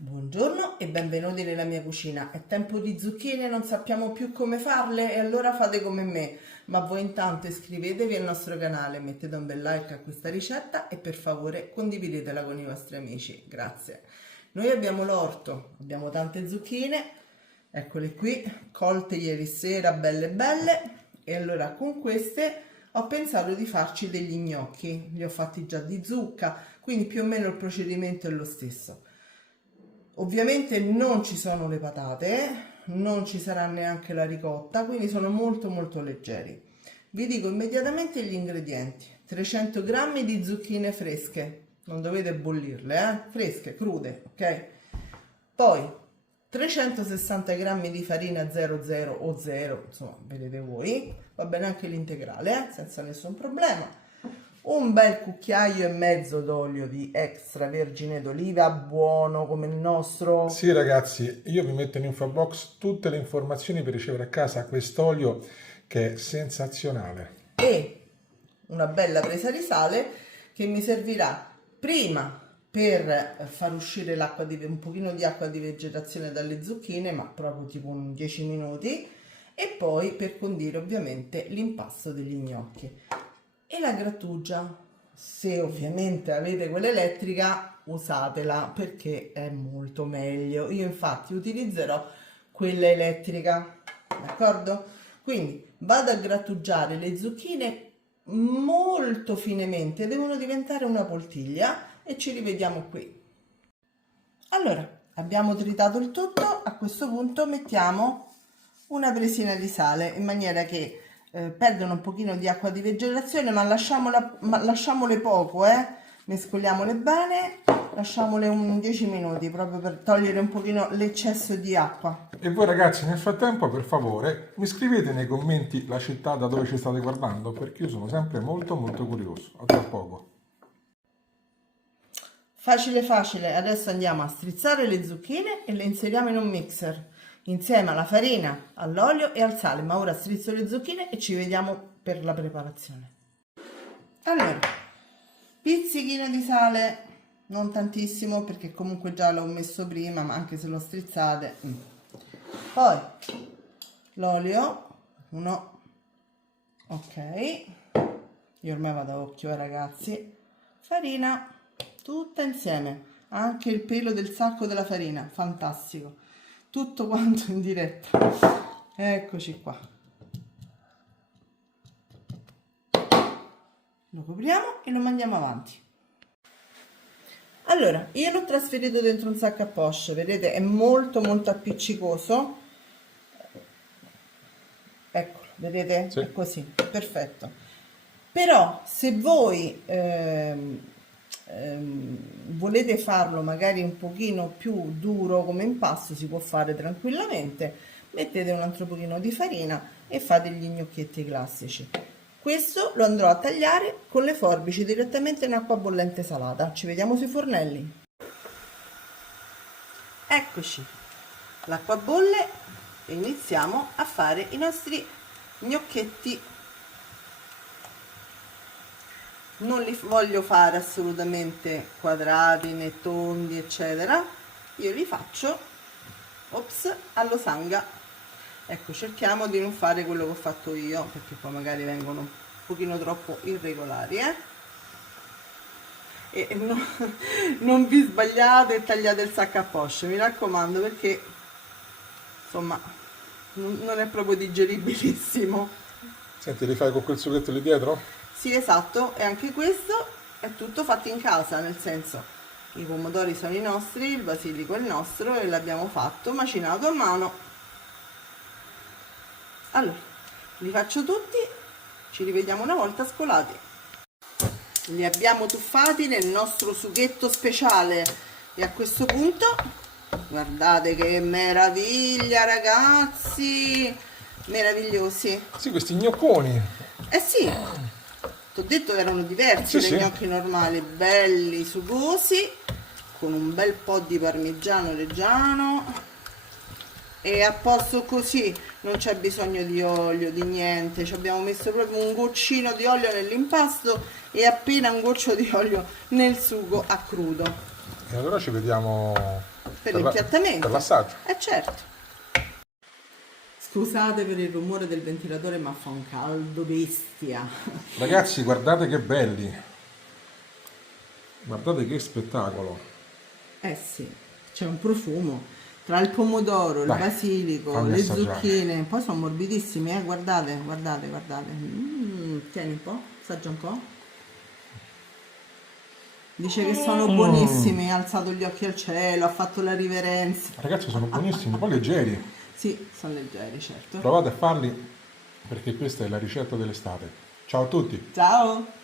Buongiorno e benvenuti nella mia cucina. È tempo di zucchine e non sappiamo più come farle e allora fate come me. Ma voi intanto iscrivetevi al nostro canale, mettete un bel like a questa ricetta e per favore condividetela con i vostri amici. Grazie. Noi abbiamo l'orto, abbiamo tante zucchine, eccole qui, colte ieri sera, belle belle. E allora con queste ho pensato di farci degli gnocchi. Li ho fatti già di zucca, quindi più o meno il procedimento è lo stesso. Ovviamente non ci sono le patate, non ci sarà neanche la ricotta, quindi sono molto leggeri. Vi dico immediatamente gli ingredienti: 300 g di zucchine fresche, non dovete bollirle, fresche, crude, ok? Poi 360 g di farina 00 o 0, insomma, vedete voi, va bene anche l'integrale, senza nessun problema. Un bel cucchiaio e mezzo d'olio di extravergine d'oliva, buono come il nostro. Sì ragazzi, io vi metto in info box tutte le informazioni per ricevere a casa quest'olio che è sensazionale. E una bella presa di sale che mi servirà prima per far uscire l'acqua un pochino di acqua di vegetazione dalle zucchine, ma proprio tipo 10 minuti, e poi per condire ovviamente l'impasto degli gnocchi. E la grattugia, se ovviamente avete quella elettrica, usatela perché è molto meglio. Io infatti utilizzerò quella elettrica, d'accordo? Quindi vado a grattugiare le zucchine molto finemente, devono diventare una poltiglia e ci rivediamo qui. Allora, abbiamo tritato il tutto, a questo punto mettiamo una presina di sale in maniera che perdono un pochino di acqua di vegetazione, ma lasciamole poco, mescoliamole bene, lasciamole un 10 minuti proprio per togliere un pochino l'eccesso di acqua. E voi ragazzi nel frattempo per favore mi scrivete nei commenti la città da dove ci state guardando, perché io sono sempre molto curioso. A tra poco. Facile, adesso andiamo a strizzare le zucchine e le inseriamo in un mixer insieme alla farina, all'olio e al sale. Ma ora strizzo le zucchine e ci vediamo per la preparazione. Allora, pizzichino di sale, non tantissimo perché comunque già l'ho messo prima, ma anche se lo strizzate. Poi l'olio, uno, ok, io ormai vado a occhio, ragazzi. Farina, tutta insieme, anche il pelo del sacco della farina, fantastico. Tutto quanto in diretta. Eccoci qua. Lo copriamo e lo mandiamo avanti. Allora, io l'ho trasferito dentro un sacco a poche, vedete, è molto appiccicoso. Eccolo, vedete? Sì. È così, perfetto. Però se voi volete farlo magari un pochino più duro come impasto, si può fare tranquillamente, mettete un altro pochino di farina e fate gli gnocchietti classici. Questo lo andrò a tagliare con le forbici direttamente in acqua bollente salata. Ci vediamo sui fornelli. Eccoci, l'acqua bolle e iniziamo a fare i nostri gnocchetti. Non li voglio fare assolutamente quadrati né tondi eccetera, io li faccio a losanga. Ecco, cerchiamo di non fare quello che ho fatto io perché poi magari vengono un pochino troppo irregolari, e non vi sbagliate e tagliate il sacco a poche, mi raccomando, perché insomma non è proprio digeribilissimo. Senti, li fai con quel sughetto lì dietro? Sì, esatto, e anche questo è tutto fatto in casa, nel senso, i pomodori sono i nostri, il basilico è il nostro e l'abbiamo fatto macinato a mano. Allora, li faccio tutti, ci rivediamo una volta scolati. Li abbiamo tuffati nel nostro sughetto speciale e a questo punto, guardate che meraviglia ragazzi, meravigliosi. Sì, questi gnocconi. Eh sì, ti ho detto che erano diversi Sì, dai sì. gnocchi normali, belli, sugosi, con un bel po' di parmigiano reggiano. E a posto così, non c'è bisogno di olio, di niente, ci abbiamo messo proprio un goccino di olio nell'impasto e appena un goccio di olio nel sugo a crudo. E allora ci vediamo per l'impiattamento. Per l'assaggio. Certo. Scusate per il rumore del ventilatore, ma fa un caldo bestia. Ragazzi, guardate che belli. Guardate che spettacolo. Eh sì, c'è un profumo. Tra il pomodoro, il Dai, basilico, fammi le assaggiare. zucchine, poi sono morbidissimi, guardate. Tieni un po', assaggia un po'. Dice che sono buonissimi, ha alzato gli occhi al cielo, ha fatto la riverenza. Ragazzi, sono buonissimi, poi leggeri. Sì, sono leggeri, certo. Provate a farli perché questa è la ricetta dell'estate. Ciao a tutti. Ciao!